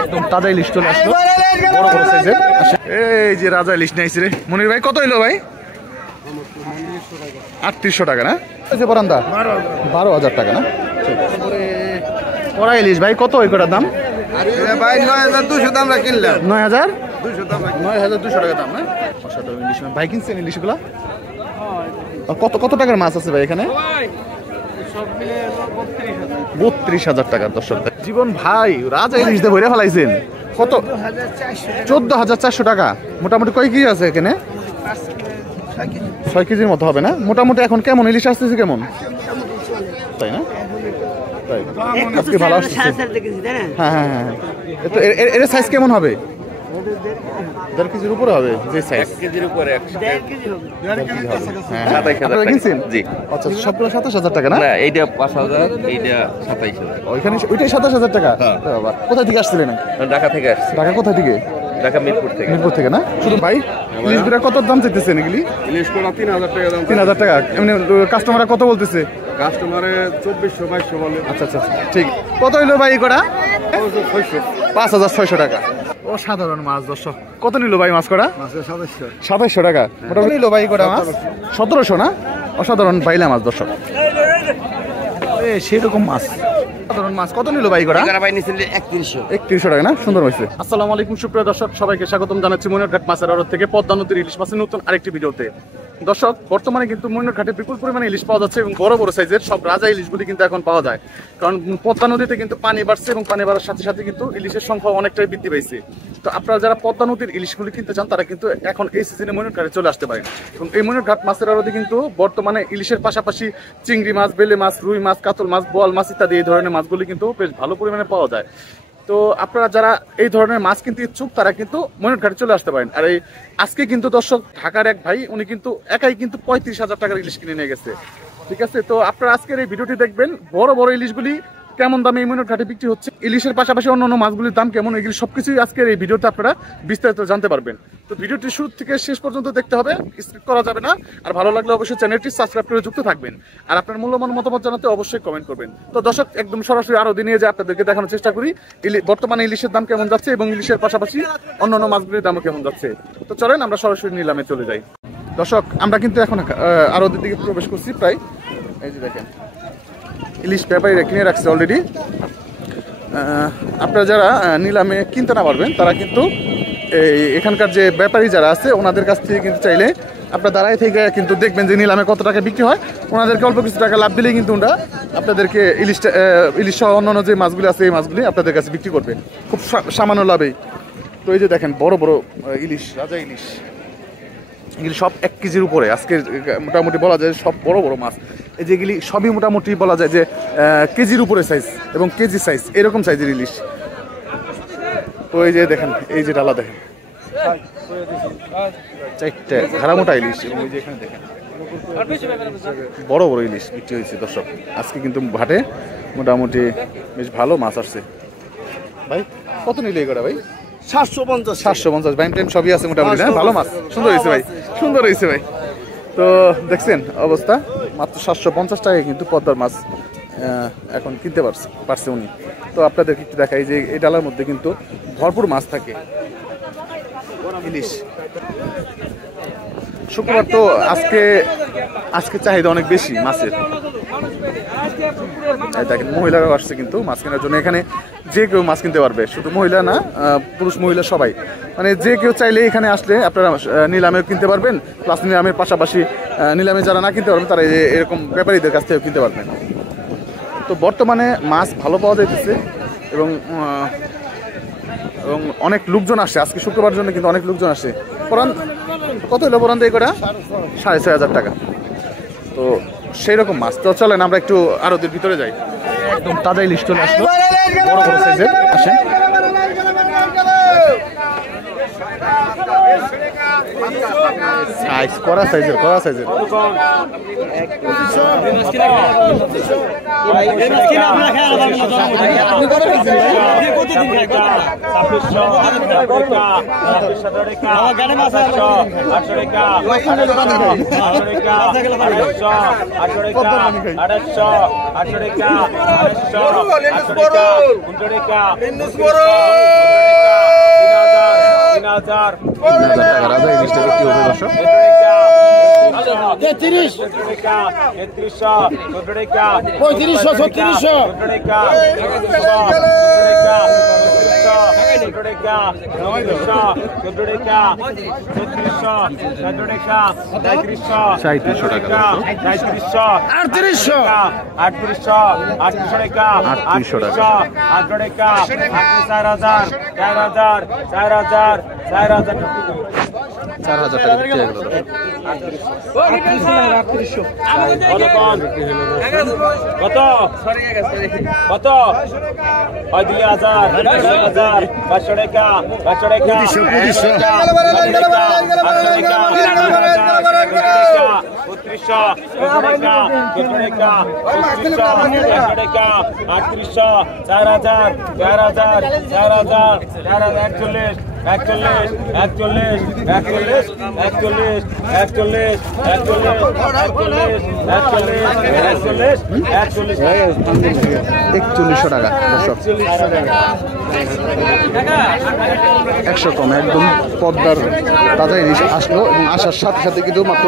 একদম তাজা ইলিশ চলে আসলো, বড় বড় সাইজের। এই যে রাজা ইলিশ নিয়েছি রে মনির ভাই, কত হইলো ভাই? 3800 টাকা না? এই যে বরান্দা 12,000 টাকা না? কড়া ইলিশ ভাই কত ওই কটার দাম? ভাই 9200 দাম কিনলাম। 9200 দাম, 9200 টাকা দাম না? অসাধারণ ইলিশ ভাই কিনছেন ইলিশগুলা? কত কত টাকার মাছ আছে ভাই এখানে? 32,000 টাকা। দর্শক জীবন ভাই রাজা ইলিশ দিয়ে ভরে ফেলাইছেন, কত? 14,400 টাকা। মোটামুটি কয় কেজি আছে এখানে? 6 কেজির মতো হবে না? মোটামুটি এখন কেমন ইলিশ আসতেছে, কেমন তাই না? তাই আজকে ভালো আসছে। হ্যাঁ হ্যাঁ হ্যাঁ, এর সাইজ কেমন হবে? 1.5 কেজির উপরে হবে। যে সাইজ 1 কেজির উপরে 1.5 কেজি হবে। আপনারা কিনছেন? জি। আচ্ছা, সবগুলো 27,000 টাকা না? না, এইটা 5,000, এইটা 27,000। ওইখানে ওইটাই 27,000 টাকা। বাবা, কোথা থেকে আসছিলেন? ঢাকা থেকে আসছে। ঢাকা কোথা থেকে? ঢাকা মিরপুর থেকে। মিরপুর থেকে না? শুধু ভাই ইলিশ গুলা কত দাম চাইতেছেন এগুলি? ইলিশ কোড়া 3000 টাকা দাম। 3000 টাকা। এমনি কাস্টমাররা কত বলতেছে? কাস্টমারে 2400-2200 বলে। আচ্ছা আচ্ছা ঠিক। কত হইলো ভাই কটা? 5,600 টাকা। অসাধারণ মাছ। দর্শক কত নিল ভাই মাছ কটা? 2700 টাকা। মোটামুটি নিল ভাই কটা মাছ? 1700 না? অসাধারণ পাইলা মাছ দর্শক, সেরকম মাছ। সাধারণ মাছ কত নিল ভাই কটা? 3100 টাকা না? সুন্দর হয়েছে। আসসালামু আলাইকুম সুপ্রিয় দর্শক, সবাইকে স্বাগতম জানাচ্ছি মনিরঘাট মাছের আড়ত থেকে পদ্মা নদীর ইলিশ মাছের নতুন আরেকটি ভিডিওতে। দর্শক বর্তমানে কিন্তু মনিরঘাটে বিপুল পরিমাণে ইলিশ পাওয়া যাচ্ছে এবং বড় বড় সাইজের সব রাজা ইলিশগুলি কিন্তু এখন পাওয়া যায়, কারণ পদ্মা নদীতে কিন্তু পানি বাড়ছে এবং পানি বাড়ার সাথে সাথে কিন্তু ইলিশের সংখ্যা অনেকটাই বৃদ্ধি পেয়েছে। তো আপনারা যারা পদ্মা নদীর ইলিশগুলি কিনতে চান তারা কিন্তু এখন এই সিজনে মনিরঘাটে চলে আসতে পারেন। এবং এই মনিরঘাট মাছের আড়তে কিন্তু বর্তমানে ইলিশের পাশাপাশি চিংড়ি মাছ, বেলে মাছ, রুই মাছ, কাতল মাছ, বোয়াল মাছ ইত্যাদি এই ধরনের মাছগুলি কিন্তু বেশ ভালো পরিমাণে পাওয়া যায়। তো আপনারা যারা এই ধরনের মাছ কিনতে ইচ্ছুক তারা কিন্তু মনিরঘাটে চলে আসতে পারেন। আর এই আজকে কিন্তু দর্শক ঢাকার এক ভাই, উনি কিন্তু একাই কিন্তু 35,000 টাকার ইলিশ কিনে নিয়ে গেছে। ঠিক আছে, তো আপনারা আজকের এই ভিডিওটি দেখবেন বড় বড় ইলিশগুলি কেমন দামে এই মনিরঘাটে বিক্রি হচ্ছে, ইলিশের পাশাপাশি অন্যান্য মাছগুলির দাম কেমন, এগুলি সবকিছুই আজকের এই ভিডিওতে আপনারা বিস্তারিত জানতে পারবেন। তো ভিডিওটি শুরু থেকে শেষ পর্যন্ত দেখতে হবে, স্কিপ করা যাবে না। আর ভালো লাগলে অবশ্যই চ্যানেলটি সাবস্ক্রাইব করে যুক্ত থাকবেন আর আপনার মূল্যবান মতামত জানাতে অবশ্যই কমেন্ট করবেন। তো দর্শক একদম সরাসরি আরো দিনে যে আপনাদেরকে দেখানোর চেষ্টা করি বর্তমানে ইলিশের দাম কেমন যাচ্ছে এবং ইলিশের পাশাপাশি অন্যান্য মাছগুলির দামও কেমন যাচ্ছে। তো চলেন আমরা সরাসরি নিলামে চলে যাই। দর্শক আমরা কিন্তু এখন আরো দিকে প্রবেশ করছি প্রায়। এই যে দেখেন ইলিশ ব্যাপারীরা কিনে রাখছে অলরেডি। আপনারা যারা নিলামে কিনতে না পারবেন তারা কিন্তু এখানকার যে ব্যাপারী যারা আছে ওনাদের কাছ থেকে কিন্তু চাইলে আপনার দাঁড়ায় থেকে কিন্তু দেখবেন যে নিলামে কত টাকা বিক্রি হয়, ওনাদেরকে অল্প কিছু টাকা লাভ দিলেই কিন্তু ওরা আপনাদেরকে ইলিশ সহ অন্যান্য যে মাছগুলি আছে এই মাছগুলি আপনাদের কাছে বিক্রি করবে খুব সামান্য লাভেই। তো এই যে দেখেন বড় বড় ইলিশ, রাজা ইলিশ, এগুলি সব 1 কেজির উপরে। আজকে মোটামুটি বলা যায় সব বড় বড় মাছ, এই যেগুলি সবই মোটামুটি বলা যায় যে কেজির উপরে সাইজ এবং কেজি সাইজ এরকম সাইজের ইলিশ। তো এই যে দেখেন এই যে ডালা দেখেন 4টে ঘাড়া মোটা ইলিশ এবং এই যে এখানে দেখেন বড় বড় ইলিশ বিক্রি হয়েছে। দর্শক আজকে কিন্তু ঘাটে মোটামুটি বেশ ভালো মাছ আসছে। ভাই কত নিলে এগুলো ভাই? 750 বাইম টাইম সবই আছে মোটামুটি। হ্যাঁ ভালো মাছ, সুন্দর হয়েছে ভাই, সুন্দর হয়েছে ভাই। তো দেখছেন অবস্থা, মাত্র 750 টাকায় কিন্তু পদ্মার মাছ এখন কিনতে পারছে উনি। তো আপনাদেরকে একটু দেখাই যে এই ডালার মধ্যে কিন্তু ভরপুর মাছ থাকে ইলিশ। শুক্রবার তো আজকে চাহিদা অনেক বেশি মাছের। দেখেন মহিলারাও আসছে কিন্তু মাছ কেনার জন্য। এখানে যে কেউ মাছ কিনতে পারবে, শুধু মহিলা না, পুরুষ মহিলা সবাই, মানে যে কেউ চাইলে এখানে আসলে আপনারা নিলামেও কিনতে পারবেন, প্লাস নিলামের পাশাপাশি নিলামে যারা না কিনতে পারবেন তারা এরকম ব্যাপারীদের কাছ থেকে কিনতে পারবেন। তো বর্তমানে মাছ ভালো পাওয়া যাইতেছে এবং অনেক লোকজন আসে আজকে শুক্রবার জন্য, কিন্তু অনেক লোকজন আসে। কত হলো পরান দিয়ে কটা? 6,500 টাকা। তো সেই রকম মাছ। তো চলেন আমরা একটু আড়তের ভিতরে যাই। একদম তাজা ইলিশ চলে আসলো, বড় বড় সাইজের আসে। সাইজ করা সাইজের টাকা রাজা ইলিশটা বিক্রি হবে দর্শক। 33 4,000 টাকা বিক্রি হয়ে গেল দর্শক। কত কত 2,000 500 টাকা 500 টাকা 300 4100 টাকা দর্শক। 100 কম একদম পদ্মার তাজা ইলিশ আসলো এবং আসার সাথে সাথে কিন্তু মাত্র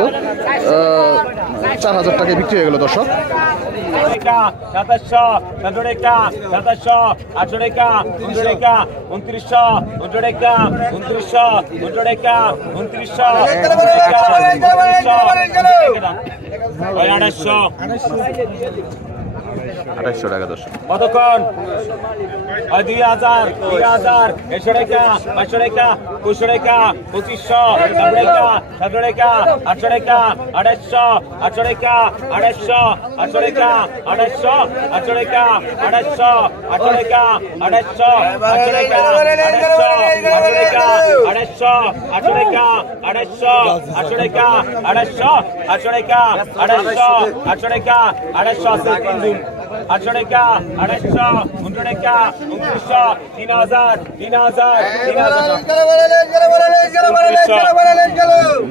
4,000 টাকায় বিক্রি হয়ে গেল দর্শক। 2700 2700 800 টাকা 2900 2900 2800 টাকা দর্শক। কতক্ষণ 2,000 100 টাকা 500 টাকা 200 টাকা 2500 700 টাকা 800 টাকা 2800 800 টাকা 2800 800 টাকা 2800 800 টাকা 2800 800 টাকা 2800 800 টাকা 2800 800 টাকা 2800 800 টাকা 2800 800 টাকা 2800 800 টাকা 2800 আছে 3 দিন 800 টাকা 2800 19 টাকা 2900 3,000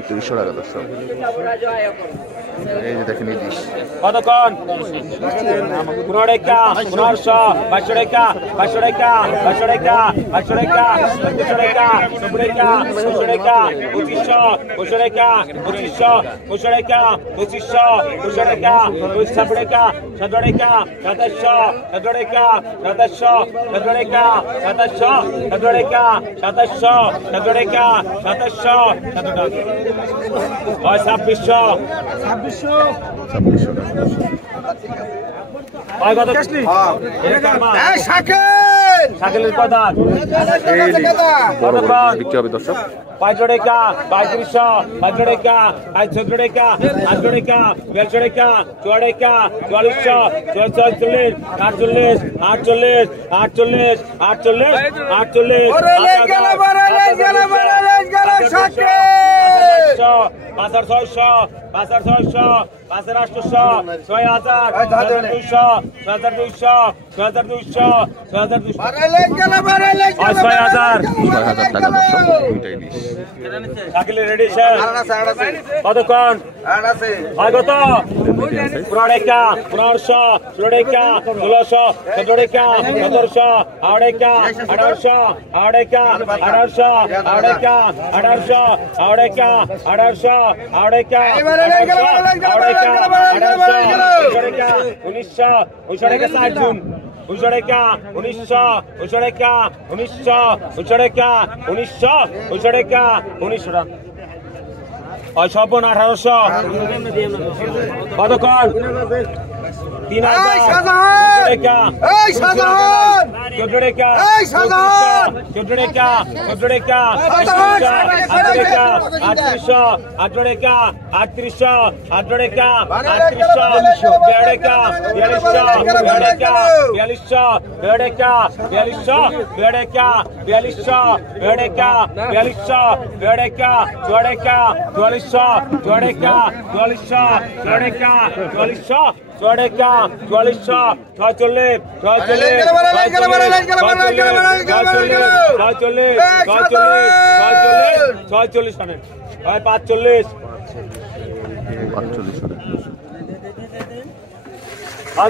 2900 টাকা দর্শক। এই যে দেখেন ইলিশ কতক্ষণ 15 টাকা 1500 500 টাকা 500 টাকা 500 টাকা 500 টাকা 200 টাকা 90 টাকা 200 টাকা 2500 200 টাকা 2500 200 টাকা 2500 200 টাকা 200 টাকা 700 টাকা 2700 700 টাকা 2700 700 টাকা 2700 700 টাকা 2700 700 টাকা 2700 2600 2600 টাকা দর্শক। শাকিলের কথা এই ইলিশ বড় বড় ইলিশ বিক্রি হবে দর্শক। 500 টাকা 3500 500 টাকা 14 টাকা 800 টাকা 1200 টাকা 4 টাকা 4400 44 48 48 48 48 5600 5600 5800 6000 6200 6200 6200 6200 6000 6,000 টাকা দর্শক দুইটা ইলিশ। শাকিলের রেডি স্যার কতক্ষণ কত 15 টাকা 1500 16 টাকা 1600 17 টাকা 1700 18 টাকা 1800 18 টাকা 1800 18 টাকা 1800 18 টাকা 1900 টাকা 60 জুন 1900 টাকা 1900 টাকা 1900 টাকা 1900 টাকা 1900 টাকা 1800 কতক্ষণ 3,000 টাকা 14 টাকা 14 টাকা 14 টাকা 18 টাকা 3800 18 টাকা 3800 18 টাকা 3800 টাকা 4200 টাকা 4200 টাকা 4200 টাকা 4200 টাকা 4200 টাকা 4 টাকা 4400 4 টাকা 4400 4 টাকা 4400 Choreka, Cholisha, Chachole, Chachole, Chachole, Chachole, 45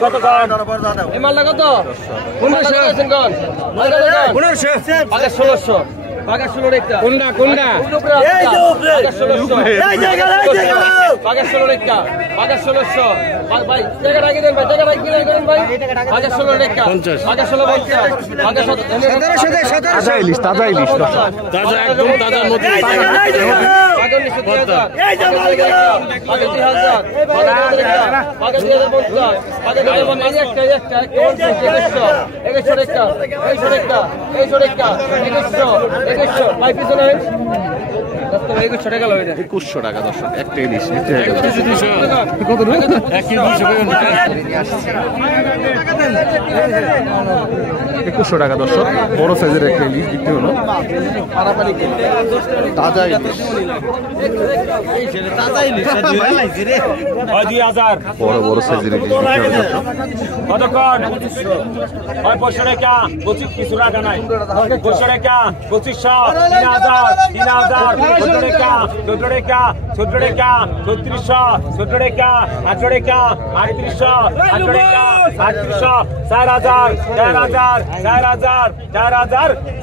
কত গান এই মালটা কত 1500 আছেন গান 1500 আগে 1600 বাঘা 16 রেখা কোনটা কোনটা বাঘা 1600 বাঘা 16 রেখা বাঘা 1600 ভাই টাকা রাখি দেন ভাই টাকা রাখি দেন ভাই বাঘা 16 রেখা বাঘা 16 বাঘা 17 তাজা ইলিশ তাজা ইলিশ তাজা একদম তাজা নদী বাঘা 2000 এই যে মাল গেল বাঘা 2000 বাঘা 2050 বাঘা 2050 একটা 2100 রেখা 2100 ভাই পিছনে 2100 টাকা লয় 2100 টাকা দর্শক একটা ইলিশ কত 2100 টাকা দর্শক বড় সাইজের একটা ইলিশ বিক্রি হলো তাজা ইলিশ ওই 2000 বড় বড় সাইজের ইলিশ বিক্রি হলো দর্শক কতক্ষণ ওই 500 টাকা 25 কিছু টাকা নাই 500 টাকা 2500 3000 14 টাকা 14 টাকা 14 টাকা 3600 17 টাকা 18 টাকা 3800 18 টাকা 3800 4000 বেড়েকা 4400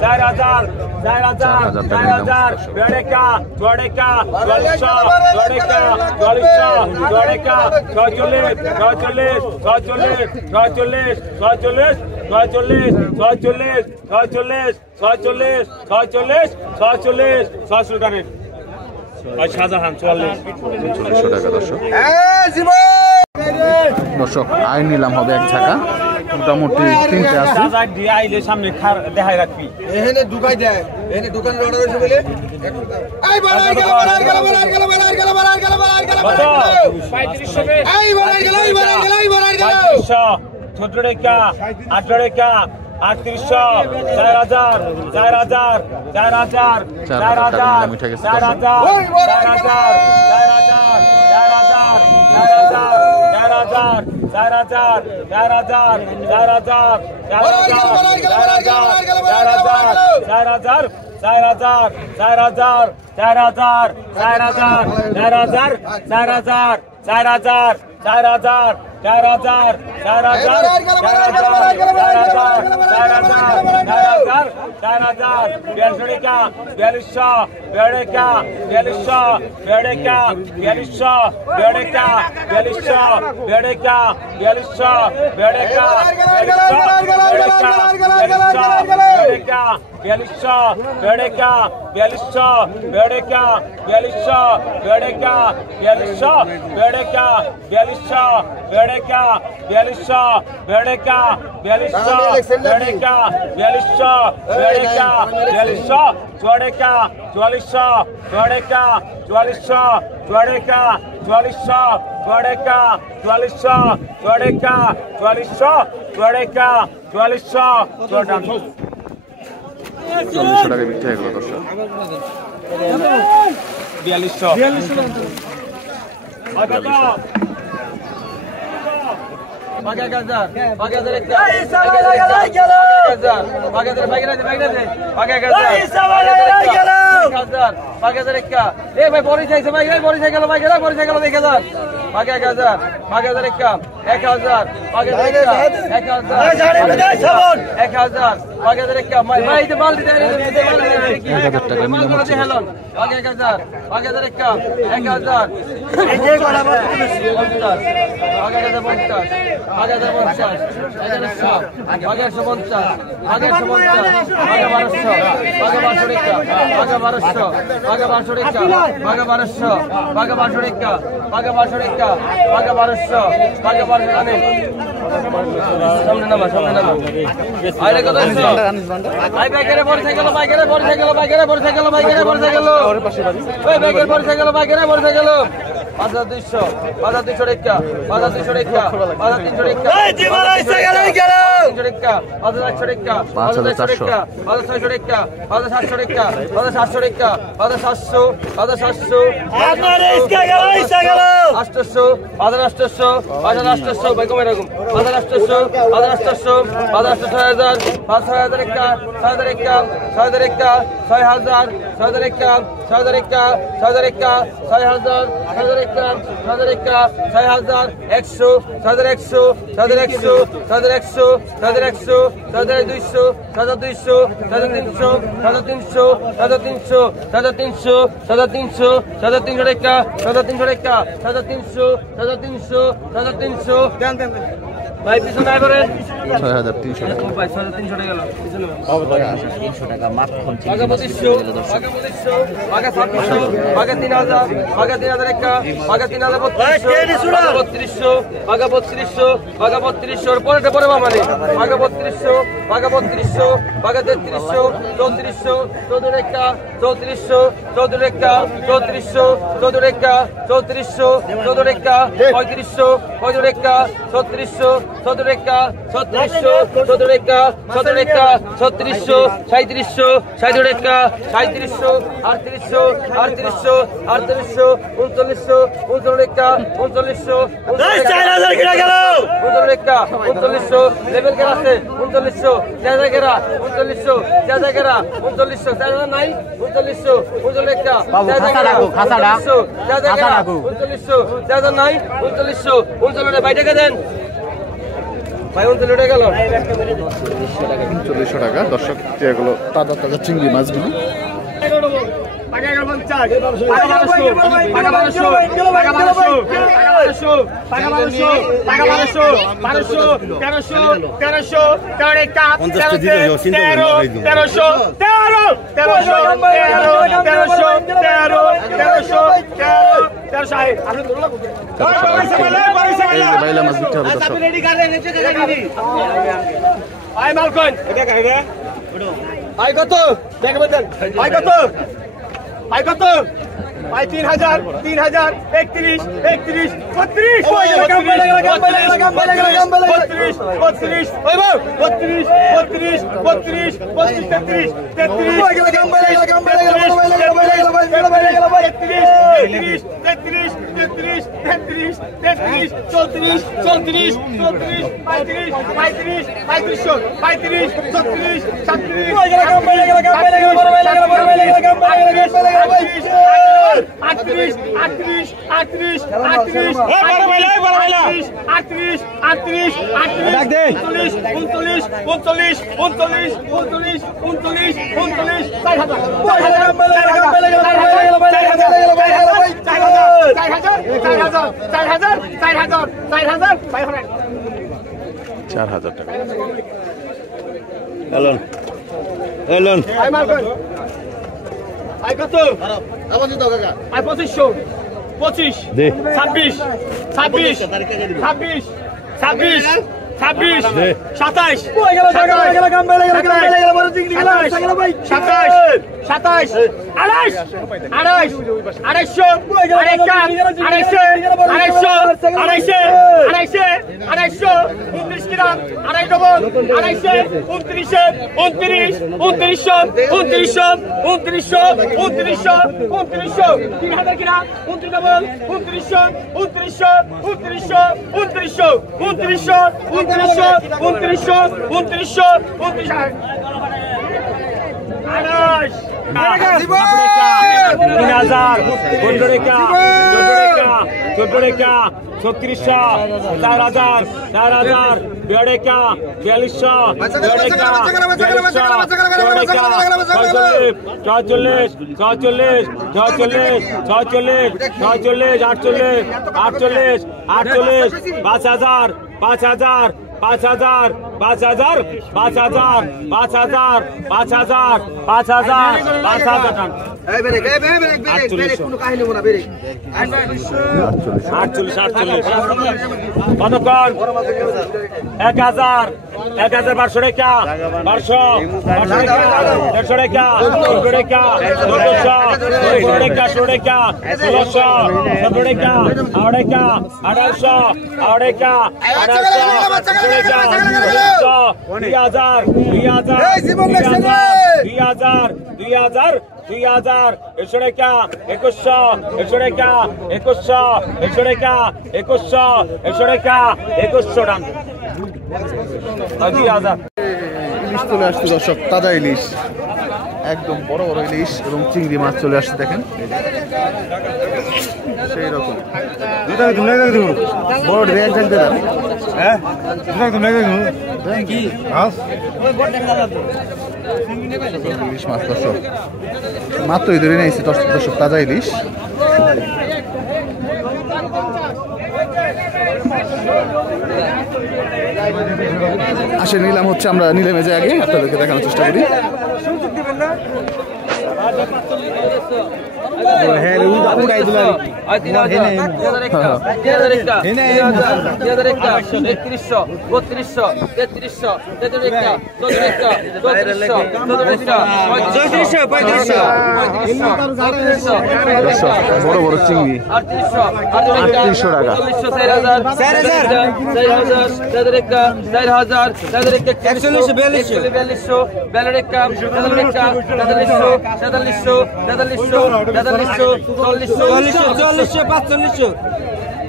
শাহজাহান 400 টাকা দর্শক দর্শক আয় নিলাম হবে এক ঝাঁকা মোটামুটি 3টে আছে সামনে দেখাই রাখবি এখানে ঢুকাই দেয় এখানে দোকানের অর্ডার হয়েছে বলে এই বাড়াই গেল এই বাড়াই গেল 17 টাকা 18 টাকা 3800 4000 টাকা বিক্রি হয়ে গেল দর্শক 6000 ভাই পিছনে আইবারে 6300 টাকা। ভাই 350 টাকা গেল পিছনে 300 টাকা মাখন বাগা 2500 বাগা 2500 বাগা 700 বাগা 3000 বাগা 3000 একা বাগা 3200 বাগা 3200 বাগা 3200 এর পরেটা পরে মানে বাগা 3200 বাগা 3200 বাগা 3300 3400 চৌধুরী একা 3400 চৌধুরী একা 3400 চৌধুরী একা 3400 চৌধুরী একা 3500 চৌধুরী একা 3600 চৌধুরী একা 3600 চৌধুরী একা 3700 3600 3700 চৌধুরী একা 3700 3800 3800 3800 3900 39 একা 3900 4000 কিনা গেল 39 একা 3900 লেভেল কেরা আছে 3900 জায়গা কেরা 3900 জায়গা কেরা 3900 জায়গা নাই 3900 39 একা জায়গা কেরা খাসাডা জায়গা কেরা 3900 জায়গা নাই 3900 39 বাইটা কে দেন ভাই 39 গেল 3900 টাকা। দর্শক যেগুলো তাজা তাজা চিংড়ি মাছগুলি বাইলা মাছ বিক্রি হবে দর্শক। ভাই কত দেখবেন ভাই কত ভাই কত ভাই 3000 3000 31 31 32 4000 টাকা। আই কত আবার দিতে কাকা আই 2500 25 26 26 26 26 26 27 ওই গেল টাকা গেল কাম বেলে গেল বড় চিংড়ি গেল ভাই 27 27 28 28 250 19 গ্রাম 2.5 ডবল 2.5 29 29 3000 গ্রাম 29 ডবল 29 কতক্ষণ 1000 1200 টাকা 1200 150 টাকা 150 টাকা 1600 টাকা 16 টাকা 1700 টাকা 1800 টাকা 2000 100 টাকা 2100 টাকা 2100 টাকা 2100 টাকা 2100 টাকা 2000 ইলিশ চলে আসছে দর্শক, তাজা ইলিশ। একদম বড় বড় ইলিশ এবং চিংড়ি মাছ চলে আসছে দেখেন সেই রকম বড় ড্রেন থাকতে ইলিশ মাছ দর্শক মাত্রই ধরে নিয়েছি দর্শক তাজা ইলিশ আসে নিলাম হচ্ছে আমরা নিলামে যাই আগে আপনাদেরকে দেখানোর চেষ্টা করি বড় বড় চিংড়ি 3800 টাকা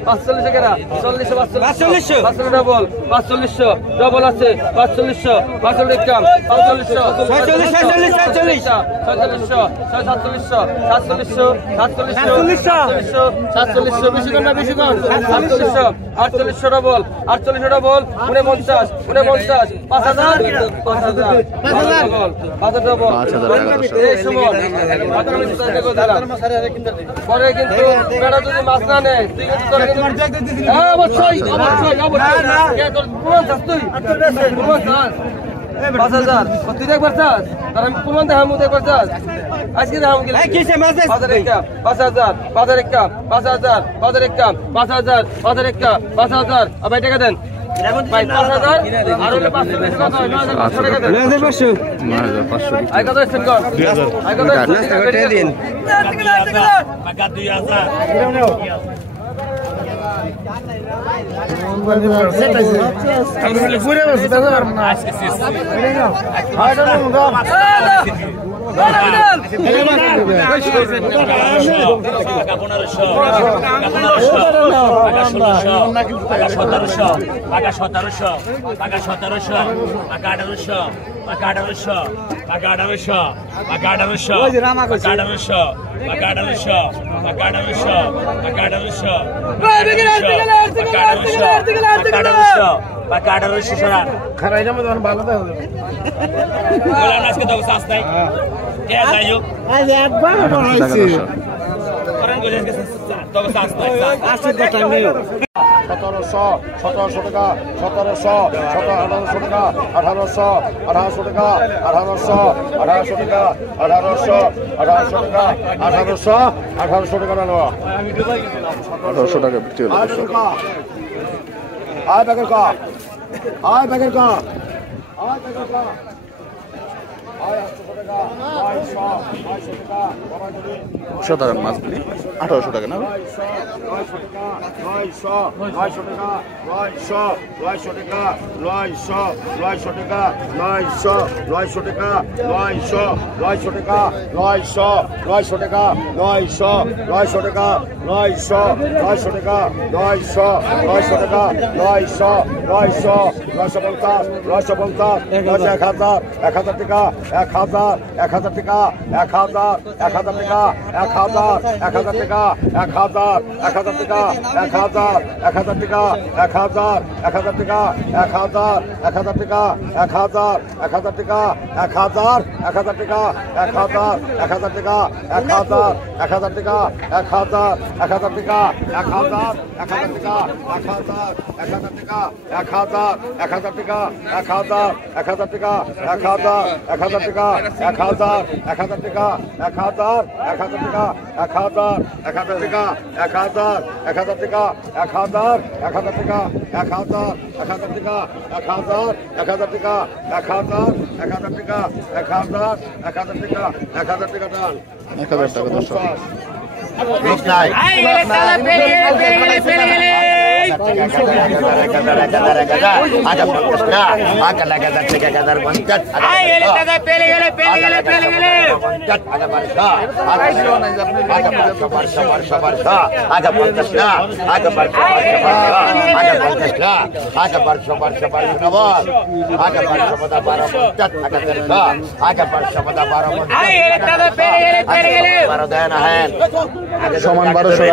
45 কেনা 45 ডবল 45 ডবল আছে 45 45 কাম 45 47 বেশি কম না বেশি কম 48 ডবল 49 ডবল 49 5000 ডবল এই সময় পরে কিন্তু বেড়া যদি মাছ না নেয় তুই অবশ্যই প্রমাণ চাস তুই প্রমাণ চাস 5000 তুই দেখবার চাস তার আমি প্রমাণ দেখামু দেখবার চাস আজকে দেখামু গেলে 5000 ভাই টাকা দেন ভাই 5000 আর হলে 500 টাকা হয় 9500 টাকা দেন 9500 আই কত এসেন কোন 2000 আই কত টাকা দিন টাকা 1700 টাকা 1800 টাকা 1800 টাকা 1800 টাকা 1800 টাকা 1800 টাকা নেওয়া 1800 টাকা বিক্রি হলো আয় প্যাকেট কা সাধারণ মাছগুলি 1800 টাকা না 900 টাকা 50 আগে 1200 আগে 1200 আগে 50 না আগে 1200 আগে 50 না আগে 1200 নবাব আগে 1200 50 আগে 1300 আগে 1200 12 দেন আহেন সমান 1200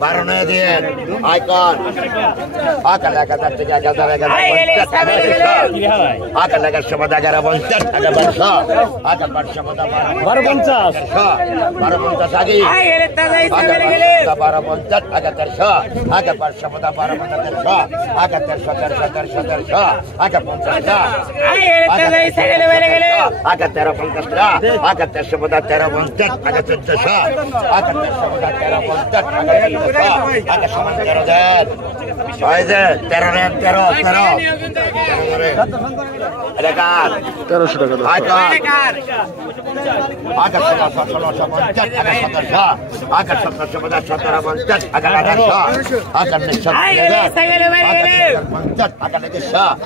12 নয় দিয়ে আইকন আগে 1000 থেকে 1000 আগে লাগা সমাদ 11 50 আগে 1200 আগে 1200 1250 আগে 12 50 আগে 1300 আগে 1200 12 1300 আগে 1300 আগে 50 আগে 13 50 আগে 1300 13 50 আগে 1400 আগে 1300 13 50 আগে 1400 আগে সমাজ 13 দেন ওই যে 13 এলাকা 1300 টাকা দর্শক। আগে 1650 আগে 1700 আগে 1750 আগে 1800 আগে 1900 আগে 1900 আগে 50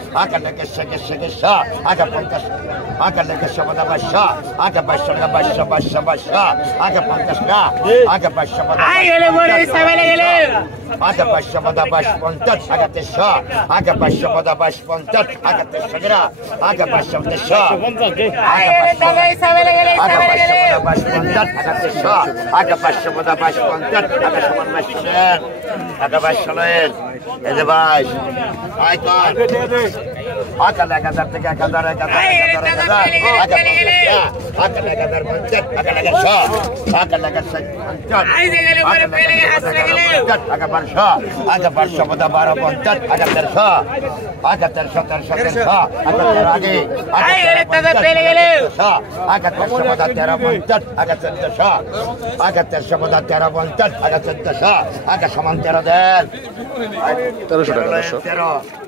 আগে 2200 আগে 2200 আগে 50 না আগে 2200 আগে 550 আগে 300 আগে 550 আগে 300 গ্রা আগে 550 আগে 550 আগে 550 আগে সমান 22 আগে 22 এই যে ভাই আইকন আগে 1000 থেকে 1000 আগে 1000 আগে 1050 আগে 100 আগে 1200 আগে 1200 12 50 আগে 1300 আগে 1300 আগে 13 আগে আগে 13 50 আগে 1400 আগে 1300 13 50 আগে 1400 আগে সমান 13 দেন 1300 টাকা দর্শক। 13